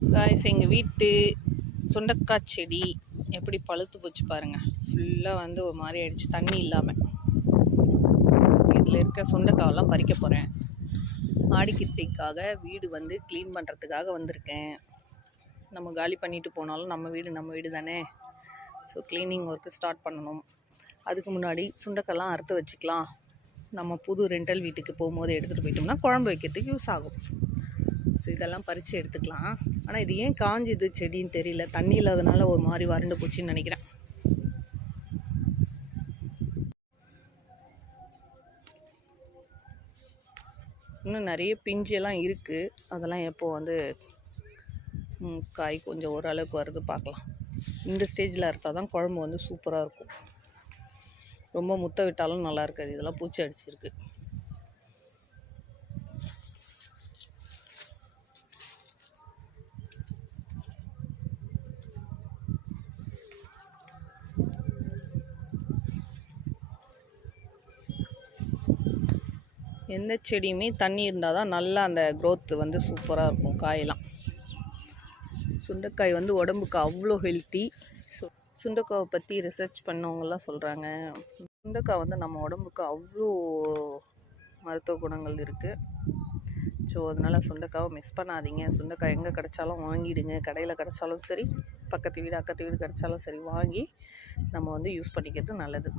Guys எங்கள் வீட்டு சுண்டக்காய் செடி எப்படி பழுத்து போச்சு பாருங்கள். ஃபுல்லாக வந்து ஒரு மாதிரி ஆயிடுச்சு தண்ணி இல்லாமல். இதில் இருக்க சுண்டைக்காவெல்லாம் பறிக்க போகிறேன். ஆடிக்கிருத்திக்காக வீடு வந்து க்ளீன் பண்ணுறதுக்காக வந்திருக்கேன். நம்ம காலி பண்ணிட்டு போனாலும் நம்ம வீடு தானே. ஸோ க்ளீனிங் ஒர்க்கு ஸ்டார்ட் பண்ணணும். அதுக்கு முன்னாடி சுண்டைக்காய்லாம் அறுத்து வச்சுக்கலாம். நம்ம புது ரெண்டல் வீட்டுக்கு போகும்போது எடுத்துகிட்டு போயிட்டோம்னா குழம்பு வைக்கிறதுக்கு யூஸ் ஆகும். ஸோ இதெல்லாம் பறித்து எடுத்துக்கலாம். ஆனால் இது ஏன் காஞ்சிது செடின்னு தெரியல. தண்ணி இல்லாதனால ஒரு மாதிரி வறண்டு போச்சுன்னு நினைக்கிறேன். இன்னும் நிறைய பிஞ்செல்லாம் இருக்குது. அதெல்லாம் எப்போது வந்து காய் கொஞ்சம் ஓரளவுக்கு வருது பார்க்கலாம். இந்த ஸ்டேஜில் அறுத்தால் தான் குழம்பு வந்து சூப்பராக இருக்கும். ரொம்ப முத்த விட்டாலும் நல்லா இருக்காது. இதெல்லாம் பூச்சி அடிச்சிருக்கு. எந்த செடியுமே தண்ணி இருந்தால் தான் நல்லா அந்த க்ரோத் வந்து சூப்பராக இருக்கும். காயெல்லாம் சுண்டைக்காய் வந்து உடம்புக்கு அவ்வளோ ஹெல்த்தி. சுண்டைக்காவை பற்றி ரிசர்ச் பண்ணவங்கலாம் சொல்கிறாங்க, சுண்டைக்காய் வந்து நம்ம உடம்புக்கு அவ்வளோ மருத்துவ குணங்கள் இருக்குது. ஸோ அதனால் சுண்டைக்காவை மிஸ் பண்ணாதீங்க. சுண்டைக்காய் எங்கே கிடச்சாலும் வாங்கிடுங்க. கடையில் கிடச்சாலும் சரி, பக்கத்து வீடு அக்கத்து வீடு கிடச்சாலும் சரி, வாங்கி நம்ம வந்து யூஸ் பண்ணிக்கிறது நல்லது.